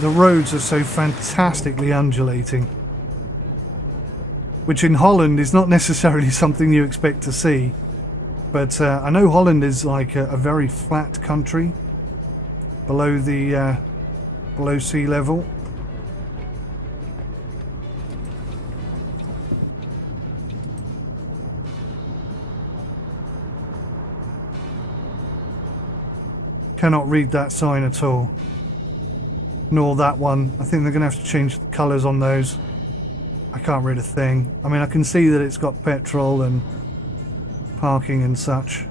the roads are so fantastically undulating, which in Holland is not necessarily something you expect to see. But I know Holland is like a very flat country below the below sea level. Cannot read that sign at all. Nor that one. I think they're going to have to change the colours on those. I can't read a thing. I mean, I can see that it's got petrol and parking and such.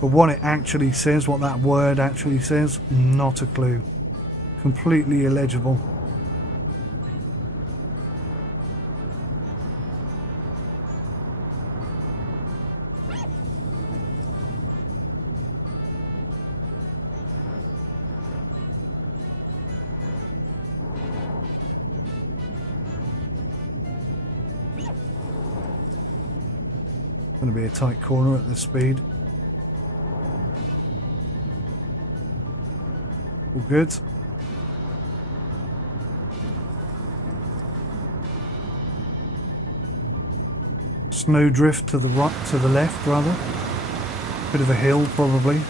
But what it actually says, what that word actually says, not a clue. Completely illegible. Going to be a tight corner at this speed. All good. Snowdrift to the right, to the left rather. Bit of a hill probably.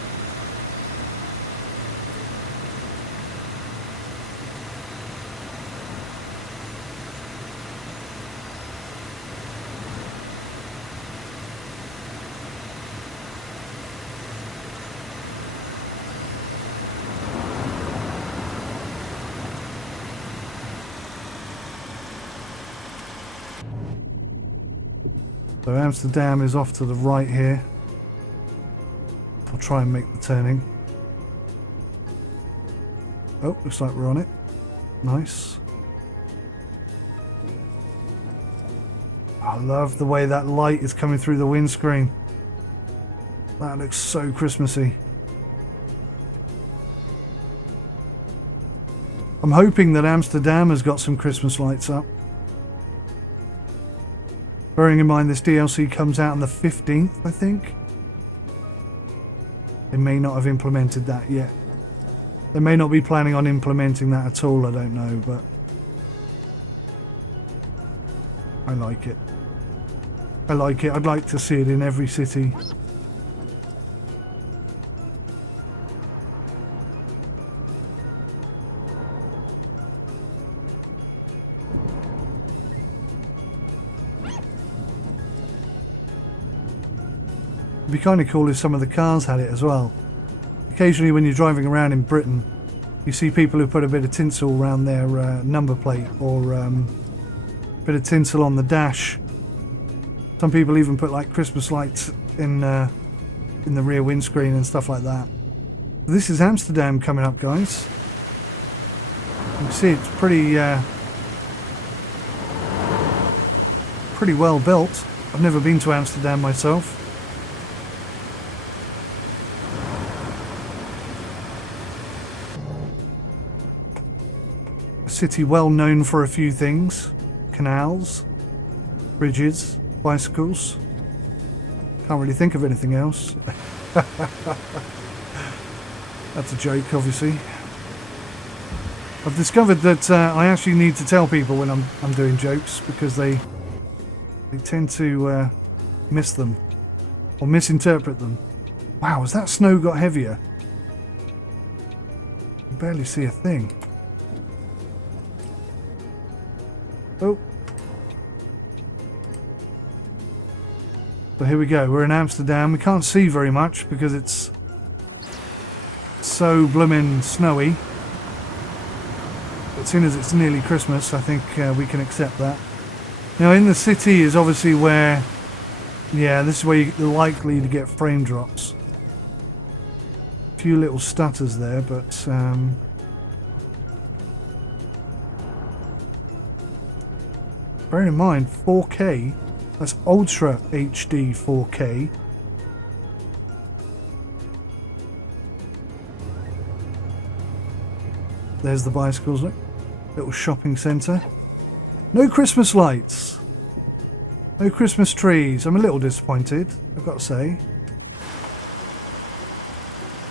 So Amsterdam is off to the right here. I'll try and make the turning. Oh, looks like we're on it. Nice. I love the way that light is coming through the windscreen. That looks so Christmassy. I'm hoping that Amsterdam has got some Christmas lights up. Bearing in mind this DLC comes out on the 15th, I think. They may not have implemented that yet. They may not be planning on implementing that at all, I don't know, but I like it. I like it. I'd like to see it in every city. It'd be kind of cool if some of the cars had it as well. Occasionally when you're driving around in Britain, you see people who put a bit of tinsel around their number plate, or a bit of tinsel on the dash. Some people even put like Christmas lights in the rear windscreen and stuff like that. This is Amsterdam coming up, guys. You can see it's pretty well built. I've never been to Amsterdam myself. A city well known for a few things. Canals, bridges, bicycles. Can't really think of anything else. That's a joke, obviously. I've discovered that I actually need to tell people when I'm doing jokes, because they tend to miss them or misinterpret them. Wow, has that snow got heavier? You can barely see a thing. Oh. So here we go. We're in Amsterdam. We can't see very much because it's so bloomin' snowy. But seeing as it's nearly Christmas, I think we can accept that. Now, in the city is obviously where, yeah, this is where you're likely to get frame drops. A few little stutters there, but bearing in mind 4K, that's Ultra HD 4K. There's the bicycles, look. Little shopping centre. No Christmas lights. No Christmas trees. I'm a little disappointed, I've got to say.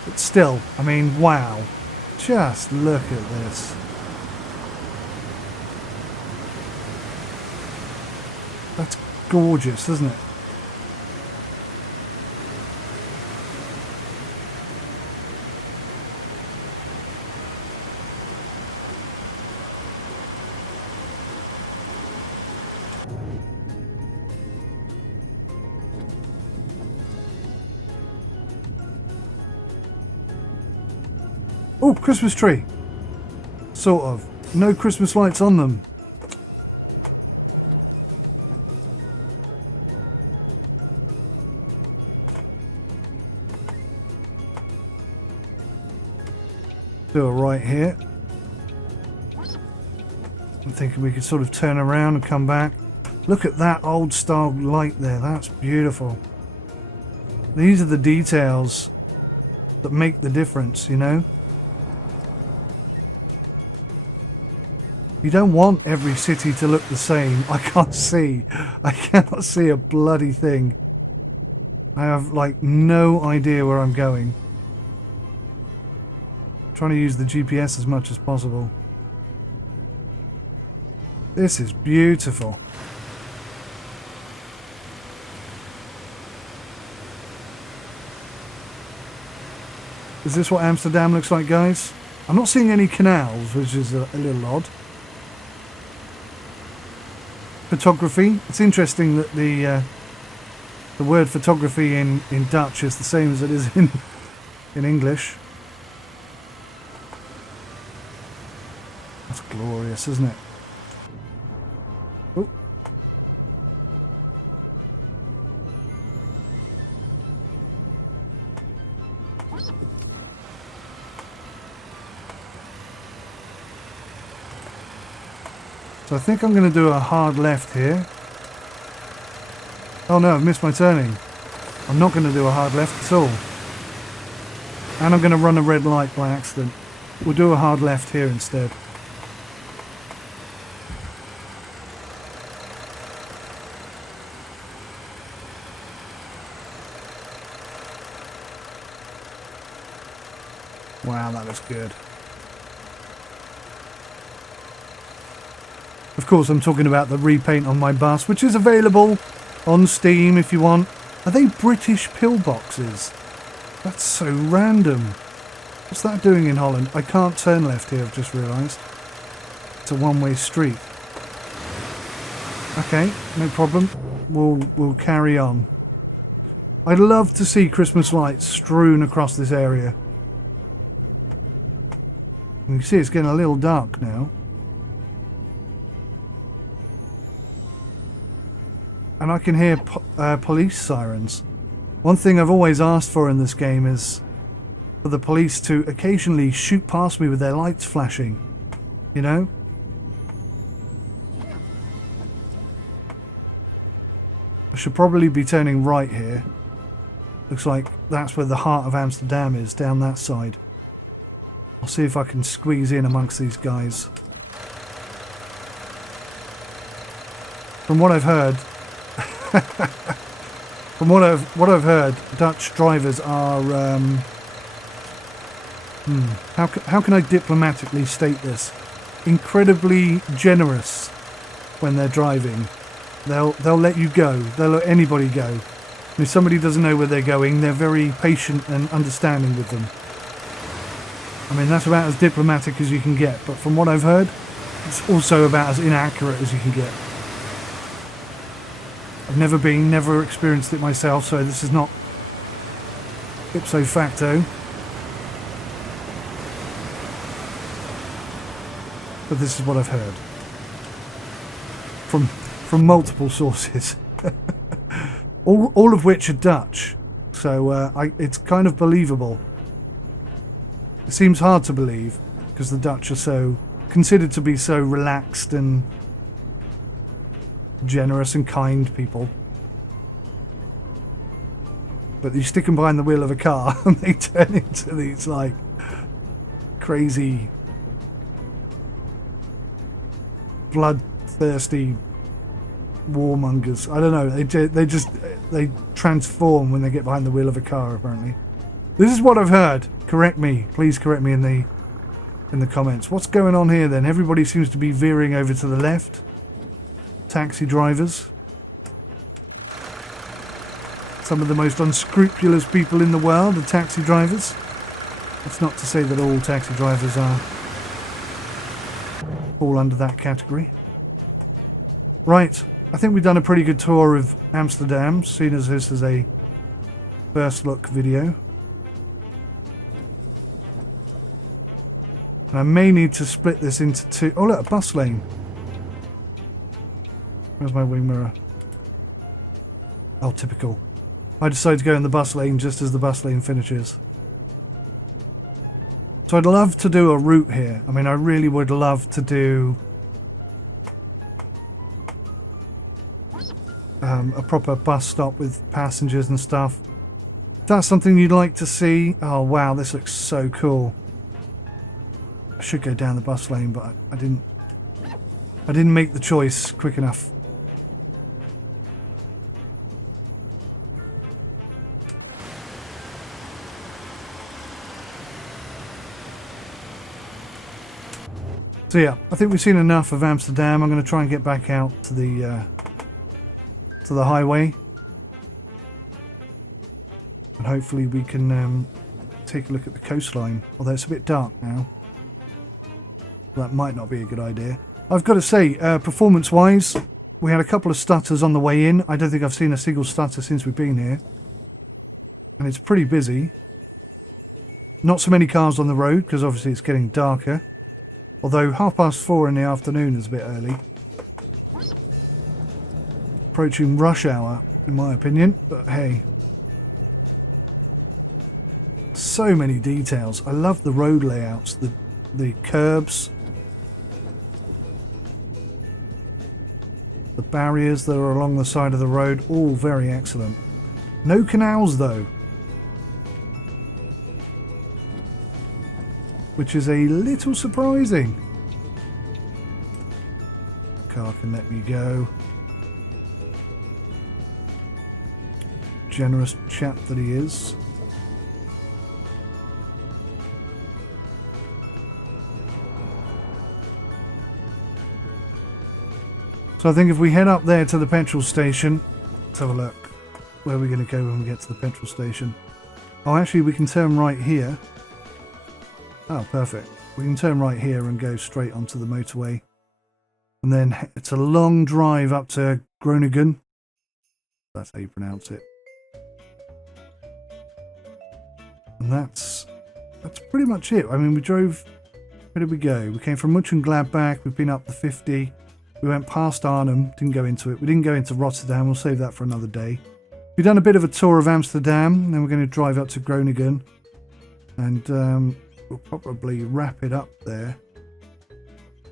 But still, I mean, wow. Just look at this. That's gorgeous, isn't it? Oh, Christmas tree. Sort of. No Christmas lights on them. Do a right here. I'm thinking we could sort of turn around and come back. Look at that old style light there. That's beautiful. These are the details that make the difference, you know? You don't want every city to look the same. I cannot see a bloody thing. I have like no idea where I'm going. I'm trying to use the GPS as much as possible. This is beautiful. Is this what Amsterdam looks like, guys? I'm not seeing any canals, which is a little odd. Photography. It's interesting that the word photography in Dutch is the same as it is in English. That's glorious, isn't it? Oh. So I think I'm going to do a hard left here. Oh no, I've missed my turning. I'm not going to do a hard left at all. And I'm going to run a red light by accident. We'll do a hard left here instead. Wow, that looks good. Of course, I'm talking about the repaint on my bus, which is available on Steam if you want. Are they British pillboxes? That's so random. What's that doing in Holland? I can't turn left here, I've just realised. It's a one-way street. Okay, no problem. We'll carry on. I'd love to see Christmas lights strewn across this area. You can see it's getting a little dark now. And I can hear police sirens. One thing I've always asked for in this game is for the police to occasionally shoot past me with their lights flashing. You know? I should probably be turning right here. Looks like that's where the heart of Amsterdam is, down that side. I'll see if I can squeeze in amongst these guys. From what I've heard, from what I've heard, Dutch drivers are how can I diplomatically state this? Incredibly generous when they're driving. They'll let you go. They'll let anybody go. And if somebody doesn't know where they're going, they're very patient and understanding with them. I mean, that's about as diplomatic as you can get, but from what I've heard, it's also about as inaccurate as you can get. I've never experienced it myself, so this is not ipso facto. But this is what I've heard. From multiple sources. all of which are Dutch. So it's kind of believable. It seems hard to believe, because the Dutch are so considered to be so relaxed and generous and kind people. But you stick them behind the wheel of a car and they turn into these like crazy bloodthirsty warmongers. I don't know, they transform when they get behind the wheel of a car, apparently. This is what I've heard. Correct me, please correct me in the in the comments. What's going on here then? Everybody seems to be veering over to the left. Taxi drivers. Some of the most unscrupulous people in the world are taxi drivers. That's not to say that all taxi drivers fall under that category. Right, I think we've done a pretty good tour of Amsterdam, seeing as this is a first look video. And I may need to split this into two. Oh look, a bus lane. Where's my wing mirror? Oh, typical. I decided to go in the bus lane just as the bus lane finishes. So I'd love to do a route here. I mean, I really would love to do a proper bus stop with passengers and stuff. If that's something you'd like to see. Oh wow, this looks so cool. I should go down the bus lane, but I didn't make the choice quick enough. So yeah, I think we've seen enough of Amsterdam. I'm going to try and get back out to the highway, and hopefully we can take a look at the coastline. Although it's a bit dark now, that might not be a good idea. I've got to say, performance-wise, we had a couple of stutters on the way in. I don't think I've seen a single stutter since we've been here, and it's pretty busy. Not so many cars on the road because obviously it's getting darker. Although 4:30 in the afternoon is a bit early. Approaching rush hour, in my opinion, but hey. So many details. I love the road layouts, the curbs, the barriers that are along the side of the road, all very excellent. No canals though, which is a little surprising. The car can let me go. Generous chap that he is. So I think if we head up there to the petrol station, let's have a look. Where are we going to go when we get to the petrol station? Oh, actually we can turn right here. Oh, perfect. We can turn right here and go straight onto the motorway. And then it's a long drive up to Groningen. That's how you pronounce it. And that's pretty much it. I mean, we drove... Where did we go? We came from Mönchengladbach. We've been up the 50. We went past Arnhem. Didn't go into it. We didn't go into Rotterdam. We'll save that for another day. We've done a bit of a tour of Amsterdam. Then we're going to drive up to Groningen. And... we'll probably wrap it up there.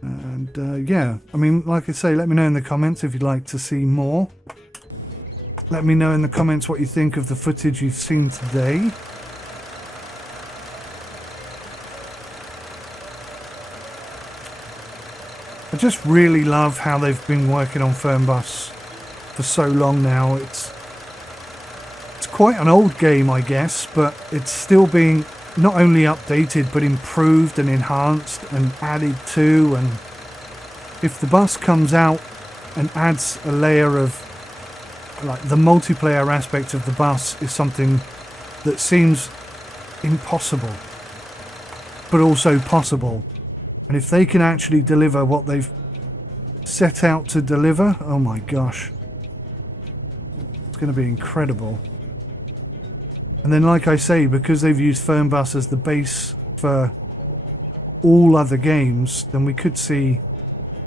And yeah, I mean, like I say, let me know in the comments if you'd like to see more. Let me know in the comments what you think of the footage you've seen today. I just really love how they've been working on Fernbus for so long now. It's quite an old game, I guess, but it's still being not only updated but improved and enhanced and added to. And if the bus comes out and adds a layer of, like, the multiplayer aspect of the bus is something that seems impossible but also possible, and if they can actually deliver what they've set out to deliver, oh my gosh, it's going to be incredible. And then, like I say, because they've used Fernbus as the base for all other games, then we could see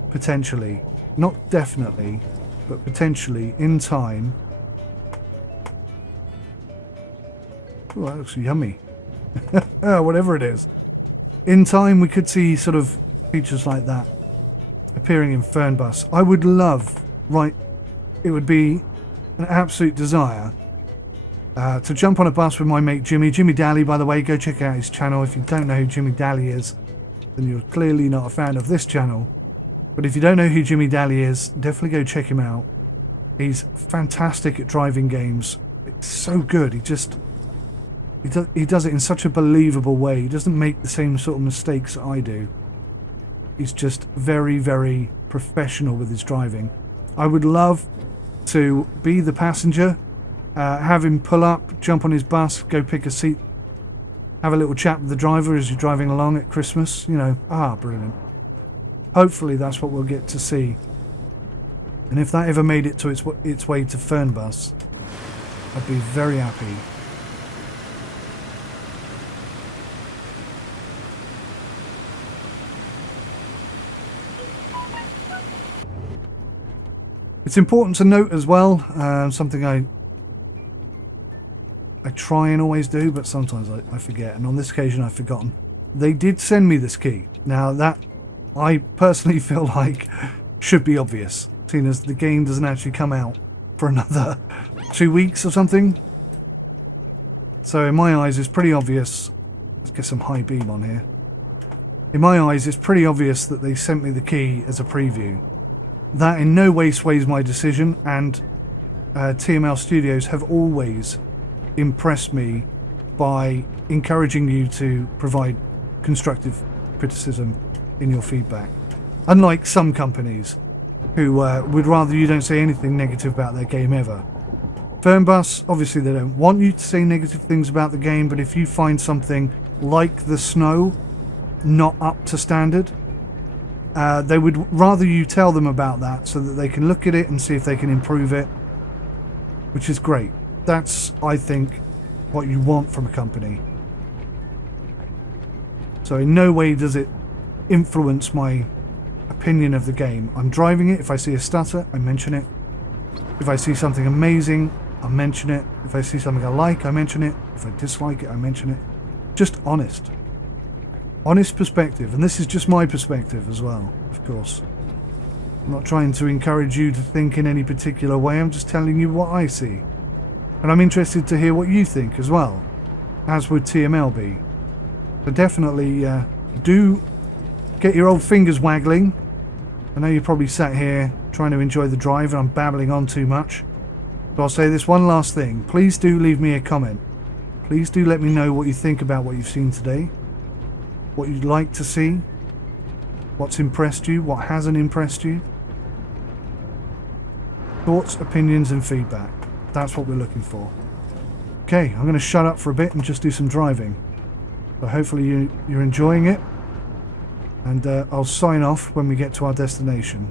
potentially, not definitely, but potentially in time. Oh, that looks yummy. Whatever it is. In time, we could see sort of features like that appearing in Fernbus. I would love, it would be an absolute desire to jump on a bus with my mate Jimmy Daly. By the way, go check out his channel. If you don't know who Jimmy Daly is, then you're clearly not a fan of this channel. But if you don't know who Jimmy Daly is, definitely go check him out. He's fantastic at driving games. It's so good. He does it in such a believable way. He doesn't make the same sort of mistakes that I do. He's just very, very professional with his driving. I would love to be the passenger, have him pull up, jump on his bus, go pick a seat, have a little chat with the driver as you're driving along at Christmas. You know, brilliant. Hopefully that's what we'll get to see. And if that ever made it to its way to Fernbus, I'd be very happy. It's important to note as well, something I try and always do, but sometimes I forget, and on this occasion I've forgotten. They did send me this key. Now that I personally feel like should be obvious, seeing as the game doesn't actually come out for another 2 weeks or something. So in my eyes it's pretty obvious. Let's get some high beam on here. In my eyes it's pretty obvious that they sent me the key as a preview. That in no way sways my decision, and TML Studios have always impressed me by encouraging you to provide constructive criticism in your feedback. Unlike some companies who would rather you don't say anything negative about their game ever. Fernbus, obviously they don't want you to say negative things about the game, but if you find something like the snow not up to standard, they would rather you tell them about that so that they can look at it and see if they can improve it, which is great. That's, I think, what you want from a company. So in no way does it influence my opinion of the game. I'm driving it. If I see a stutter, I mention it. If I see something amazing, I mention it. If I see something I like, I mention it. If I dislike it, I mention it. Just honest. Honest perspective, and this is just my perspective as well, of course. I'm not trying to encourage you to think in any particular way, I'm just telling you what I see. And I'm interested to hear what you think as well, as would TML be. So definitely do get your old fingers waggling. I know you're probably sat here trying to enjoy the drive and I'm babbling on too much. But I'll say this one last thing. Please do leave me a comment. Please do let me know what you think about what you've seen today. What you'd like to see, what's impressed you, what hasn't impressed you. Thoughts, opinions and feedback. That's what we're looking for. Okay, I'm going to shut up for a bit and just do some driving. So hopefully you're enjoying it. And I'll sign off when we get to our destination.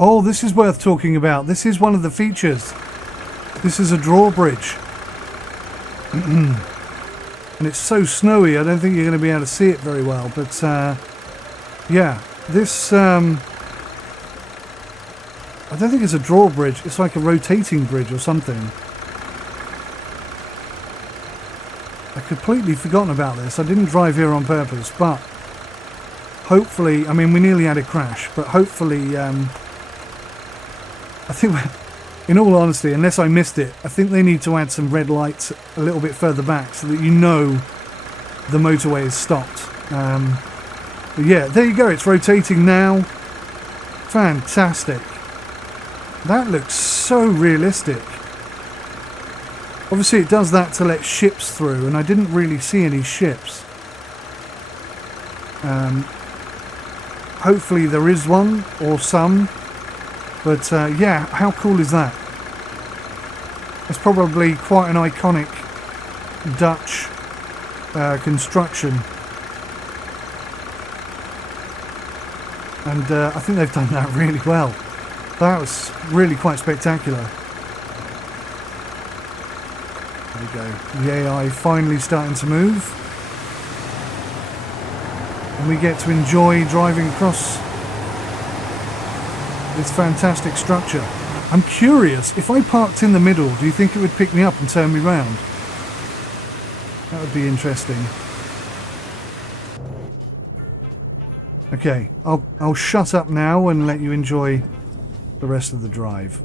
Oh, this is worth talking about. This is one of the features. This is a drawbridge. And it's so snowy, I don't think you're going to be able to see it very well. But, yeah, this... I don't think it's a drawbridge. It's like a rotating bridge or something. I've completely forgotten about this. I didn't drive here on purpose, but hopefully... I mean, we nearly had a crash, but hopefully... I think... In all honesty, unless I missed it, I think they need to add some red lights a little bit further back so that you know the motorway is stopped. But yeah, there you go. It's rotating now. Fantastic. That looks so realistic. Obviously, it does that to let ships through, and I didn't really see any ships. Hopefully there is one, or some. But yeah, how cool is that? It's probably quite an iconic Dutch construction. And I think they've done that really well. That was really quite spectacular. There we go. The AI finally starting to move. And we get to enjoy driving across this fantastic structure. I'm curious, if I parked in the middle, do you think it would pick me up and turn me round? That would be interesting. Okay, I'll shut up now and let you enjoy the rest of the drive.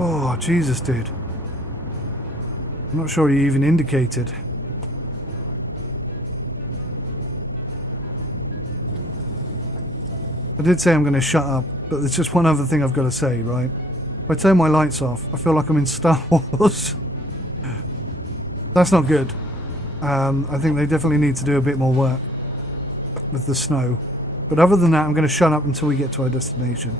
Oh, Jesus, dude. I'm not sure he even indicated. I did say I'm going to shut up, but there's just one other thing I've got to say, right? If I turn my lights off, I feel like I'm in Star Wars. That's not good. I think they definitely need to do a bit more work with the snow. But other than that, I'm going to shut up until we get to our destination.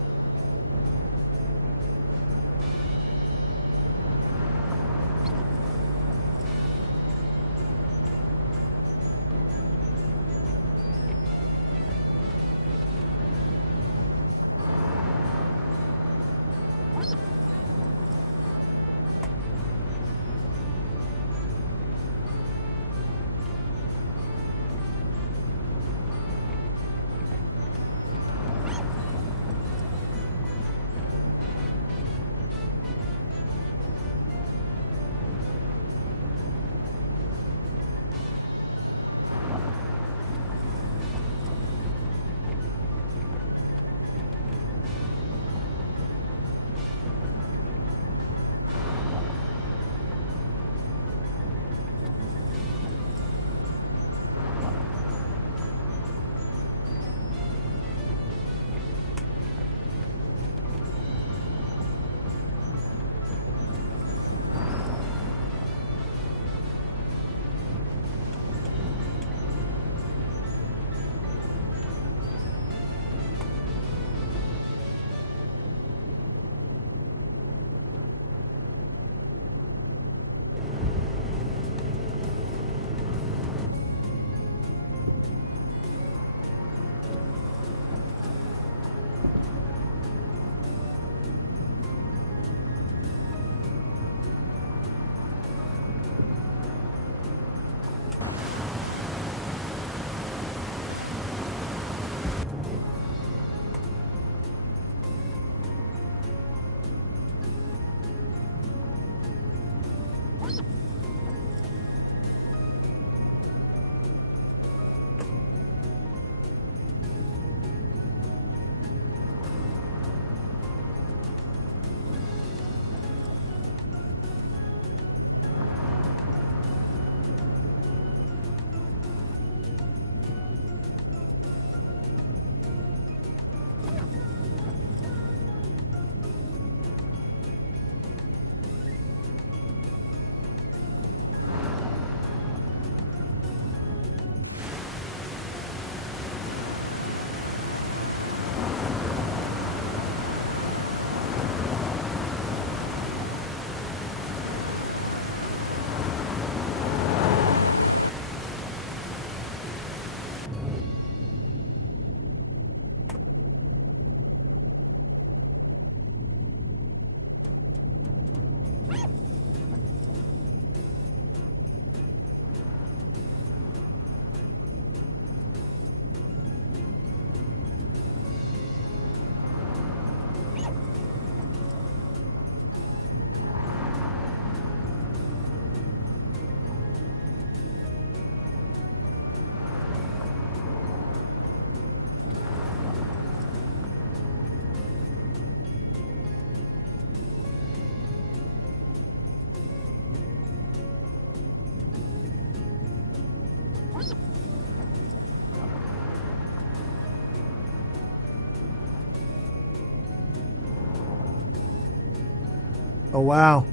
Oh wow.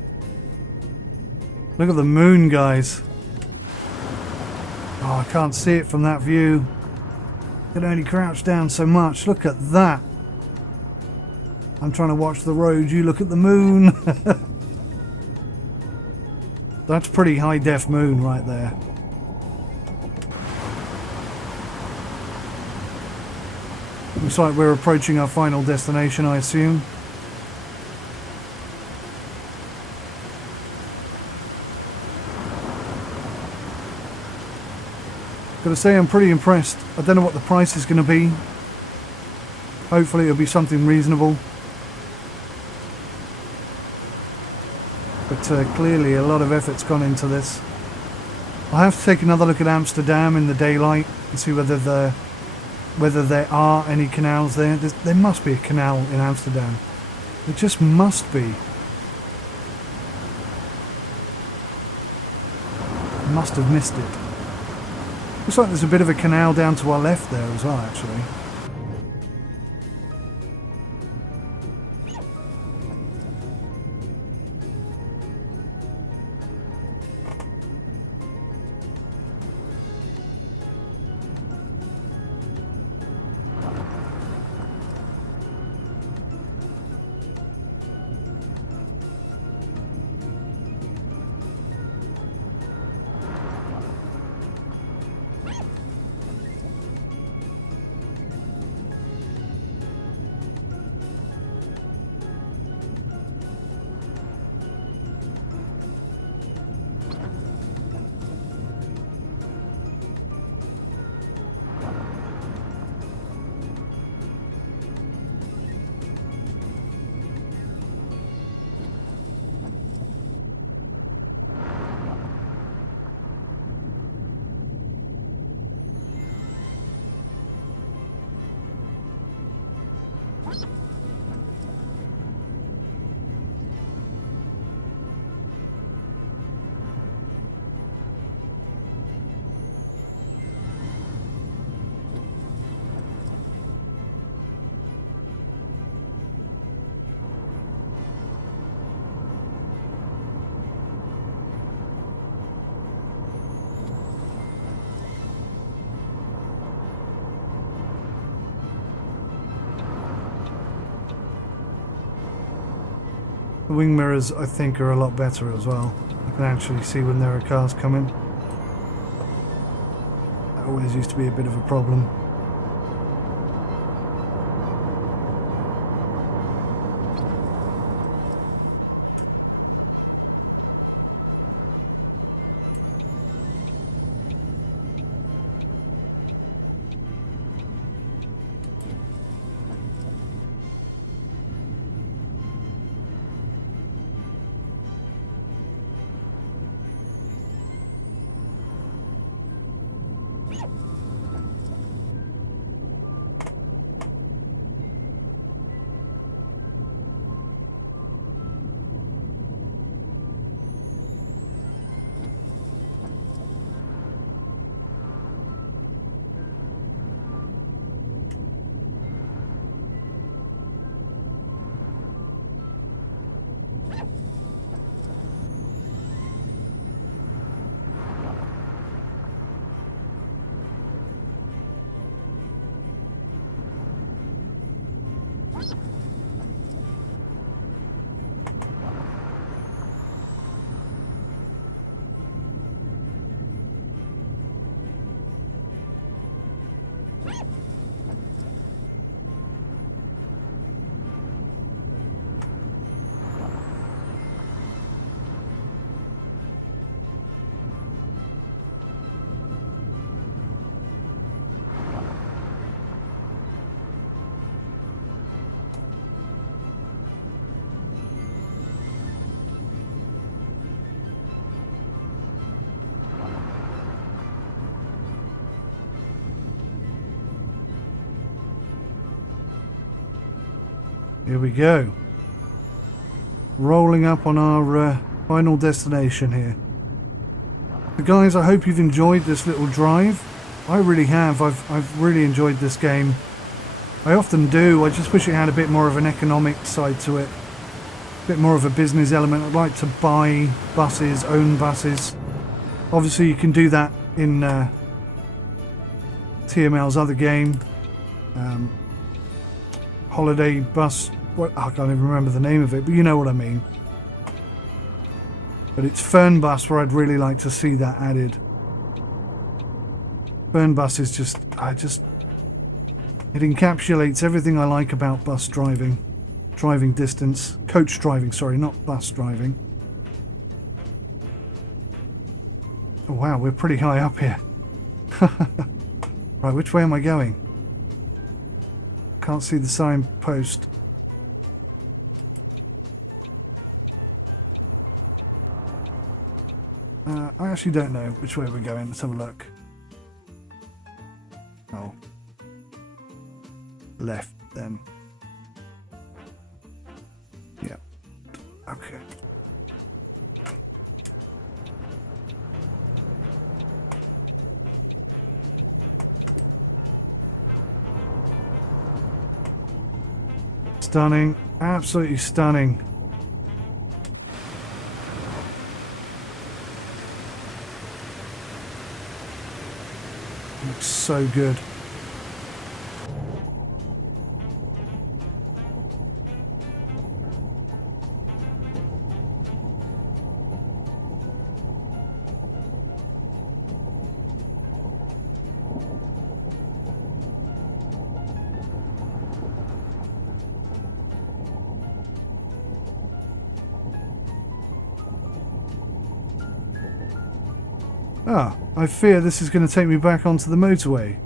Look at the moon, guys. Oh, I can't see it from that view. I can only crouch down so much. Look at that. I'm trying to watch the road. You look at the moon. That's pretty high def moon right there. Looks like we're approaching our final destination, I assume. Gotta say, I'm pretty impressed. I don't know what the price is going to be. Hopefully it'll be something reasonable. But clearly a lot of effort's gone into this. I'll have to take another look at Amsterdam in the daylight and see whether there are any canals there. There must be a canal in Amsterdam. There just must be. I must have missed it. Looks like there's a bit of a canal down to our left there as well, actually. The wing mirrors, I think, are a lot better as well. I can actually see when there are cars coming. That always used to be a bit of a problem. Here we go. Rolling up on our final destination here. So guys, I hope you've enjoyed this little drive. I really have. I've really enjoyed this game. I often do. I just wish it had a bit more of an economic side to it. bit more of a business element. I'd like to buy buses, own buses. Obviously you can do that in TML's other game, holiday bus. I can't even remember the name of it, but you know what I mean. But it's Fernbus where I'd really like to see that added. Fernbus is just, it encapsulates everything I like about bus driving. Driving distance, coach driving, sorry, not bus driving. Oh wow, we're pretty high up here. Right, which way am I going? Can't see the signpost. I actually don't know which way we're going. Let's have a look. Oh. Left then. Yeah. Okay. Stunning. Absolutely stunning. Looks so good. Ah, I fear this is going to take me back onto the motorway.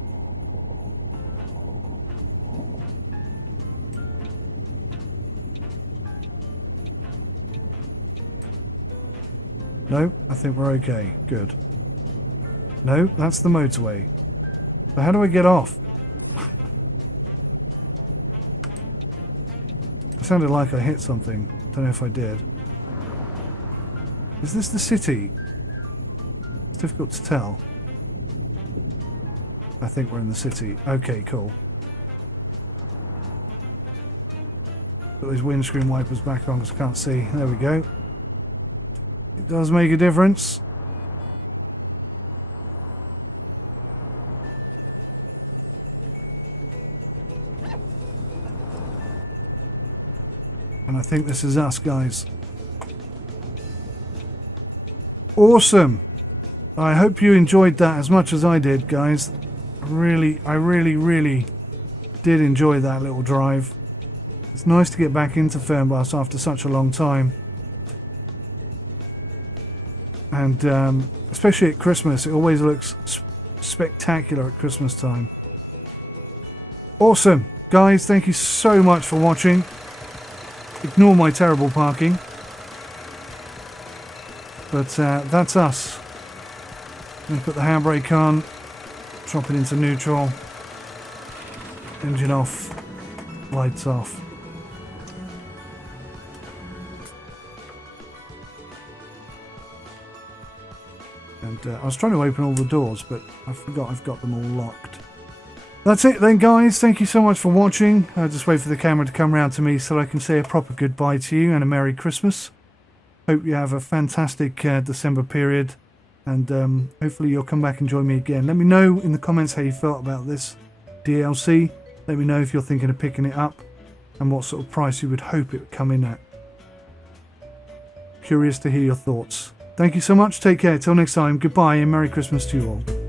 No, I think we're okay. Good. No, that's the motorway. So how do I get off? It sounded like I hit something. Don't know if I did. Is this the city? It's difficult to tell. I think we're in the city. Okay, cool. Put these windscreen wipers back on because I can't see. There we go. It does make a difference. And I think this is us, guys. Awesome. I hope you enjoyed that as much as I did, guys. I really did enjoy that little drive. It's nice to get back into Fernbus after such a long time. And especially at Christmas, it always looks spectacular at Christmas time. Awesome. Guys, thank you so much for watching. Ignore my terrible parking. But that's us. I'm going to put the handbrake on, drop it into neutral, engine off, lights off. And I was trying to open all the doors, but I forgot I've got them all locked. That's it then, guys. Thank you so much for watching. I'll just wait for the camera to come round to me so I can say a proper goodbye to you and a Merry Christmas. Hope you have a fantastic December period. And hopefully you'll come back and join me again. Let me know in the comments how you felt about this DLC. Let me know if you're thinking of picking it up and what sort of price you would hope it would come in at. Curious to hear your thoughts. Thank you so much. Take care. Till next time. Goodbye and Merry Christmas to you all.